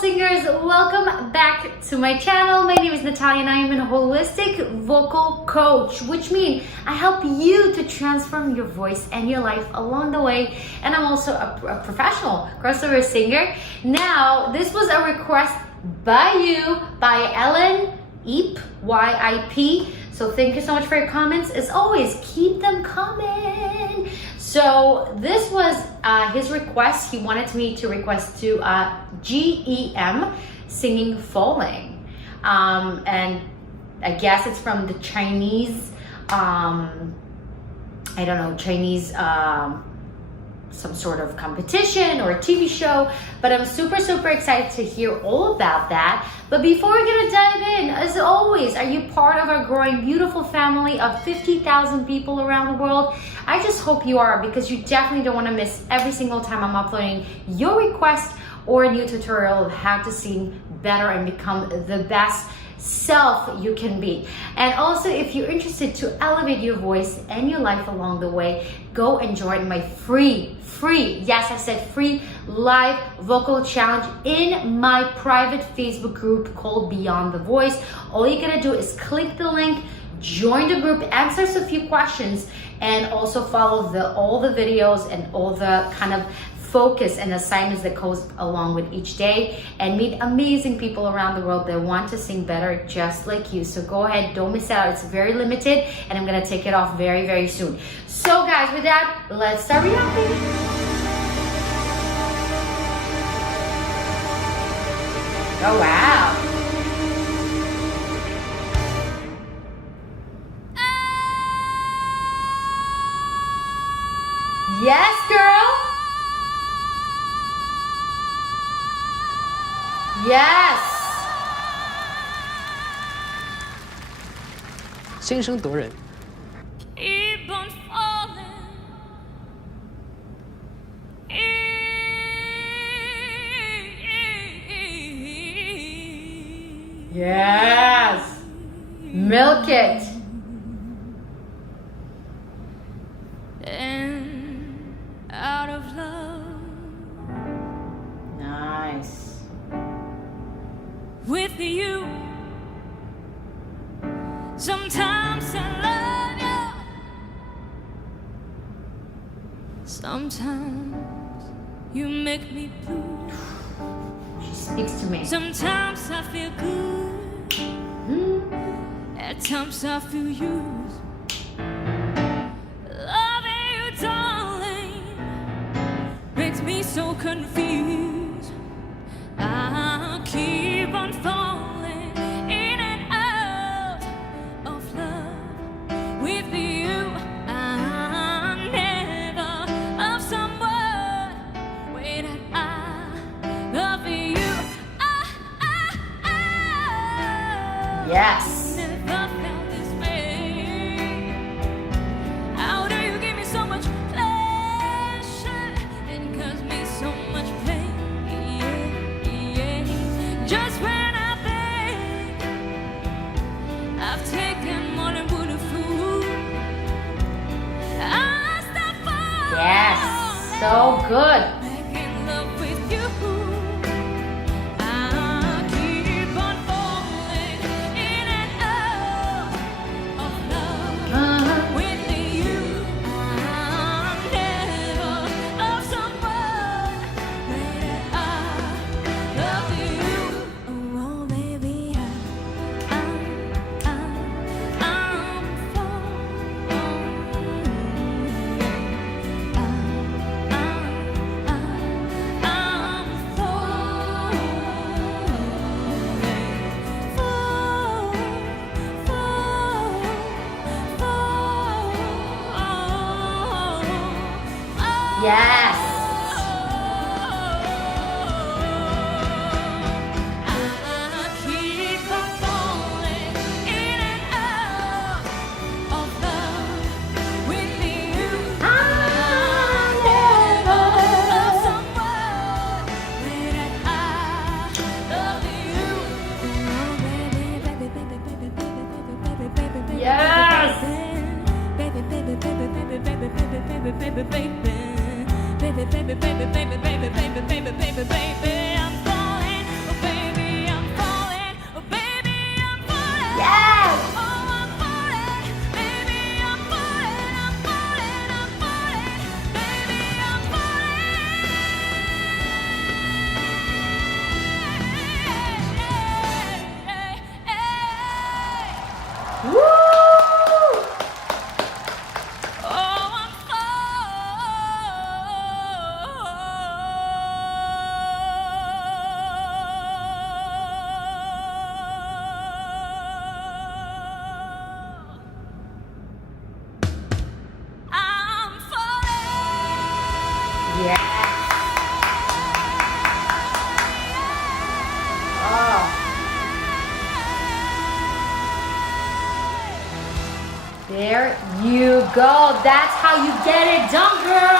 singers, welcome back to my channel. My name is Natalia and I am a holistic vocal coach, which means I help you to transform your voice and your life along the way. And I'm also a professional crossover singer. Now, this was a request by you, by Ellen Yip, Y-I-P. So thank you so much for your comments. As always, keep them coming. So this was his request. He wanted me to request to G.E.M singing Falling. And I guess it's from the Chinese, I don't know, Chinese, some sort of competition or a TV show, but I'm super excited to hear all about that. But before we're gonna dive in, as always, are you part of our growing beautiful family of 50,000 people around the world? I just hope you are, because you definitely don't want to miss every single time I'm uploading your request or a new tutorial of how to sing better and become the best self you can be. And also, if you're interested to elevate your voice and your life along the way, go and join my free, yes, I said free live vocal challenge in my private Facebook group called Beyond the Voice. All you gotta do is click the link, join the group, answer a few questions, and also follow all the videos and all the kind of focus and assignments that goes along with each day, and meet amazing people around the world that want to sing better just like you. So go ahead, don't miss out. It's very limited and I'm gonna take it off very soon. So guys, with that, let's start reacting. Oh wow. Yes, girl. Yes. 先声夺人。 Keep on falling. Yes. Milk it. And out of love Nice. with you. Sometimes I love you. Sometimes you make me blue. She speaks to me. Sometimes I feel good. At times I feel used. Loving you, darling, makes me so confused. I keep on falling in and out of love with you. I'm never of someone way that I love you. Yes. Never felt this way. How do you give me so much pleasure and cause me so much pain? Yeah. Just when I think I've taken more than beautiful, I stop falling. Yes. So good. Making love with you. I keep on falling in and out of love with you. I'm never of someone way that I love you. Oh, baby, I'm Yes. I keep on falling in and out of love with you. I'm never of someone way that I love you. Oh, baby, baby, baby, baby, baby, baby, baby, baby, Yes. baby, baby, baby, baby, baby, baby, baby, baby, baby, baby. There you go. That's how you get it done, girl.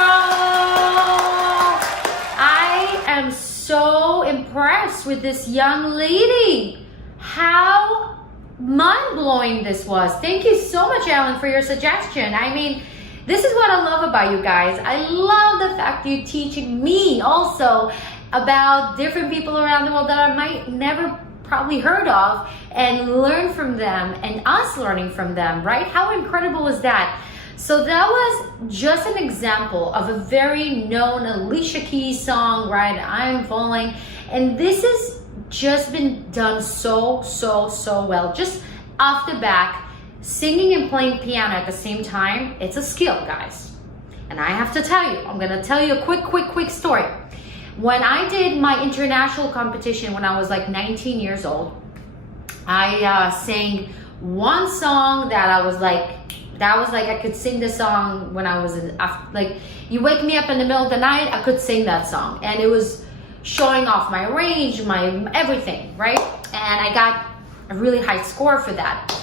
I am so impressed with this young lady. How mind-blowing this was. Thank you so much, Ellen, for your suggestion. I mean, this is what I love about you guys. I love the fact you're teaching me also about different people around the world that I might never probably heard of, and learn from them, and us learning from them, right? How incredible is that? So that was just an example of a very known Alicia Keys song, right? I'm Falling. And this has just been done so well. Just off the back, singing and playing piano at the same time, it's a skill, guys. And I have to tell you, I'm gonna tell you a quick story. When I did my international competition when I was like 19 years old, I sang one song that I was like, I could sing the song when I was like, you wake me up in the middle of the night, I could sing that song. And it was showing off my range, my everything, right? And I got a really high score for that.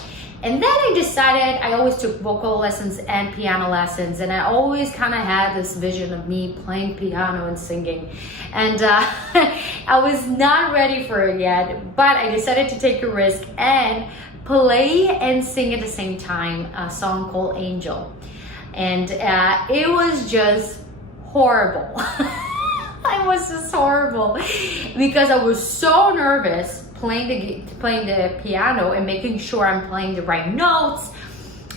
And then I decided, I always took vocal lessons and piano lessons, and I always kind of had this vision of me playing piano and singing. And I was not ready for it yet, but I decided to take a risk and play and sing at the same time a song called Angel. And it was just horrible. It was just horrible because I was so nervous playing the piano and making sure I'm playing the right notes,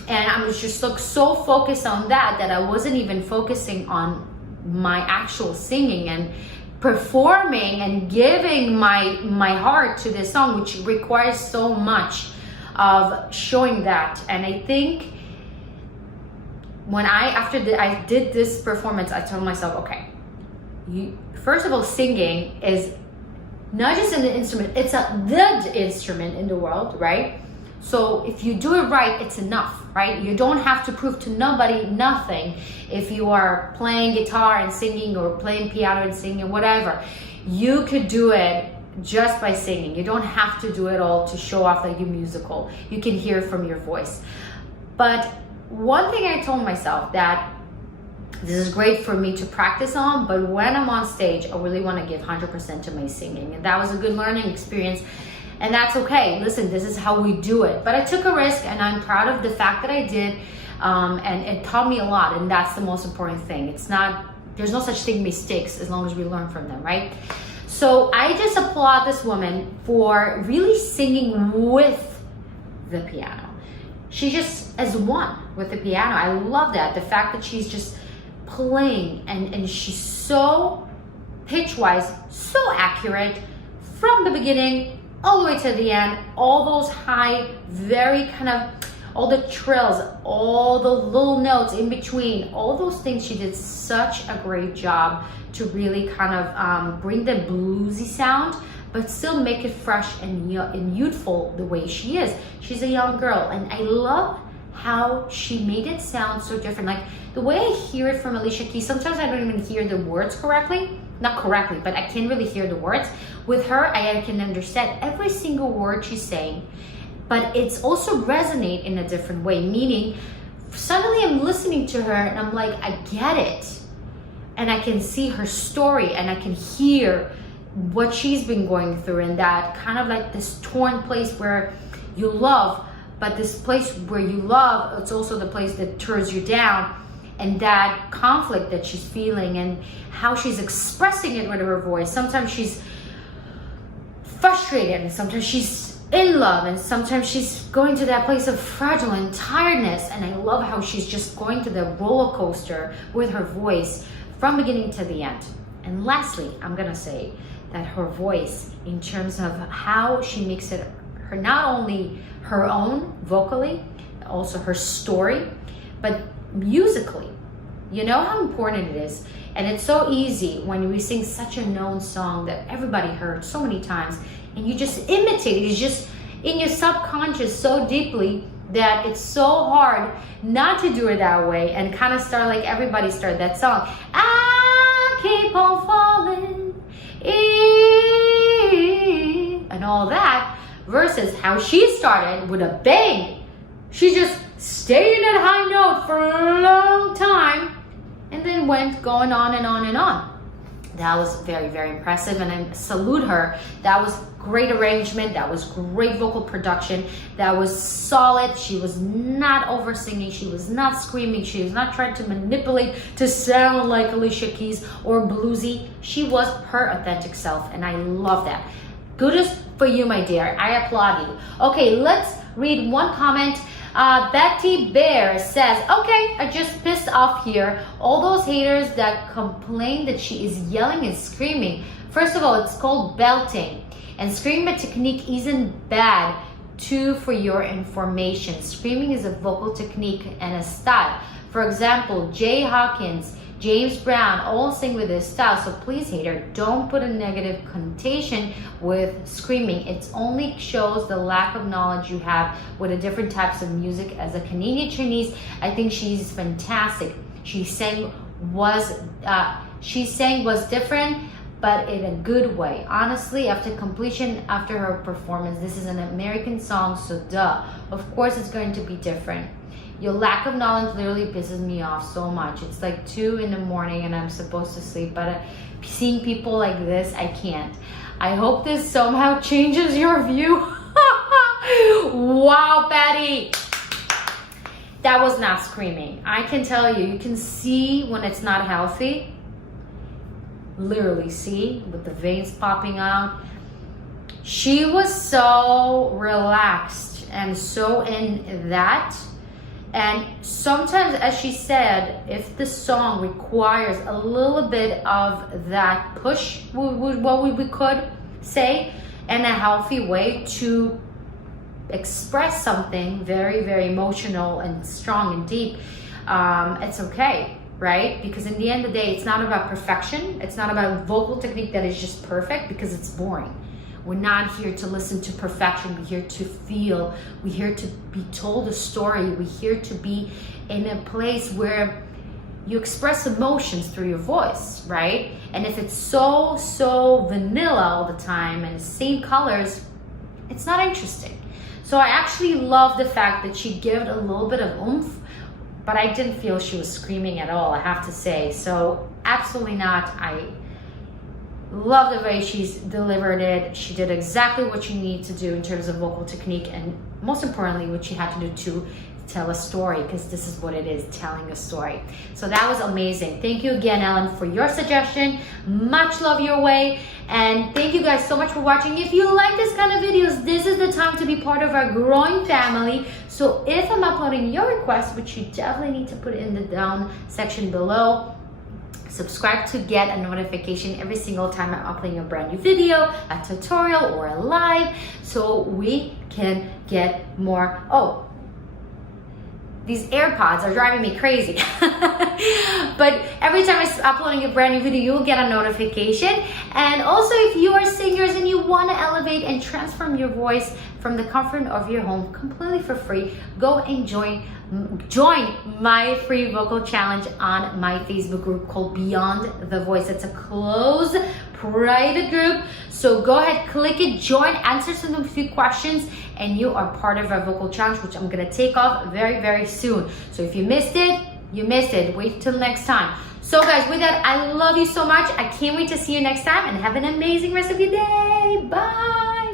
and I was just like so focused on that I wasn't even focusing on my actual singing and performing and giving my heart to this song, which requires so much of showing that. And I think when after I did this performance, I told myself, okay, first of all, singing is not just an instrument, it's the instrument in the world, right? So if you do it right, it's enough, right? You don't have to prove to nobody nothing if you are playing guitar and singing, or playing piano and singing, whatever. You could do it just by singing. You don't have to do it all to show off that you're musical. You can hear from your voice. But one thing I told myself, that this is great for me to practice on, but when I'm on stage, I really want to give 100% to my singing. And that was a good learning experience, and that's okay. Listen, this is how we do it. But I took a risk, and I'm proud of the fact that I did, and it taught me a lot, and that's the most important thing. There's no such thing mistakes as long as we learn from them, right? So I just applaud this woman for really singing with the piano. She just is one with the piano. I love that. The fact that she's just playing, and she's so pitch-wise, so accurate from the beginning all the way to the end. All those high, very kind of, all the trills, all the little notes in between, all those things. She did such a great job to really kind of bring the bluesy sound, but still make it fresh and youthful the way she is. She's a young girl, and I love how she made it sound so different. Like the way I hear it from Alicia Keys, sometimes I don't even hear the words correctly. Not correctly, but I can't really hear the words. With her, I can understand every single word she's saying, but it's also resonate in a different way, meaning suddenly I'm listening to her and I'm like, I get it. And I can see her story, and I can hear what she's been going through, and that kind of like this torn place where you love, but this place where you love, it's also the place that tears you down, and that conflict that she's feeling and how she's expressing it with her voice. Sometimes she's frustrated, and sometimes she's in love, and sometimes she's going to that place of fragile and tiredness. And I love how she's just going to the roller coaster with her voice from beginning to the end. And lastly, I'm gonna say that her voice, in terms of how she makes it her, not only her own vocally, also her story, but musically. You know how important it is. And it's so easy when we sing such a known song that everybody heard so many times, and you just imitate it. It's just in your subconscious so deeply that it's so hard not to do it that way and kind of start like everybody started that song. I keep on falling and all that, versus how she started with a bang. She just stayed in that high note for a long time, and then went going on and on and on. That was very, very impressive, and I salute her. That was great arrangement. That was great vocal production. That was solid. She was not over singing. She was not screaming. She was not trying to manipulate to sound like Alicia Keys or bluesy. She was her authentic self, and I love that. Kudos for you, my dear. I applaud you. Okay, let's read one comment. Betty Bear says, okay, I just pissed off here. All those haters that complain that she is yelling and screaming. First of all, it's called belting. And screaming technique isn't bad, too, for your information. Screaming is a vocal technique and a style. For example, Jay Hawkins, James Brown all sing with this style, so please, hater, don't put a negative connotation with screaming. It only shows the lack of knowledge you have with the different types of music. As a Canadian Chinese, I think she's fantastic. She sang was different, but in a good way. Honestly, after completion, after her performance, this is an American song, so duh. Of course it's going to be different. Your lack of knowledge literally pisses me off so much. It's like 2 in the morning and I'm supposed to sleep, but seeing people like this, I can't. I hope this somehow changes your view. Wow, Patty. That was not screaming. I can tell you, you can see when it's not healthy. Literally see with the veins popping out. She was so relaxed and so in that. And sometimes, as she said, if the song requires a little bit of that push, what we could say, in a healthy way to express something very, very emotional and strong and deep, it's okay, right? Because in the end of the day, it's not about perfection. It's not about vocal technique that is just perfect, because it's boring. We're not here to listen to perfection. We're here to feel. We're here to be told a story. We're here to be in a place where you express emotions through your voice, right? And if it's so vanilla all the time and the same colors, it's not interesting. So I actually love the fact that she gave it a little bit of oomph, but I didn't feel she was screaming at all, I have to say. So absolutely not. I love the way she's delivered it. She did exactly what you need to do in terms of vocal technique, and most importantly, what she had to do to tell a story, because this is what it is, telling a story. So that was amazing. Thank you again, Ellen, for your suggestion. Much love your way, and thank you guys so much for watching. If you like this kind of videos, this is the time to be part of our growing family. So if I'm uploading your request, which you definitely need to put in the down section below, subscribe to get a notification every single time I'm uploading a brand new video, a tutorial, or a live, so we can get more. Oh, these AirPods are driving me crazy. But every time I'm uploading a brand new video, you'll get a notification. And also, if you are singers and you want to elevate and transform your voice from the comfort of your home completely for free, go and join my free vocal challenge on my Facebook group called Beyond the Voice. It's a closed private group, so go ahead, click it, join, answer some few questions, and you are part of our vocal challenge, which I'm gonna take off very, very soon. So if you missed it, you missed it. Wait till next time. So guys, with that, I love you so much. I can't wait to see you next time, and have an amazing rest of your day. Bye.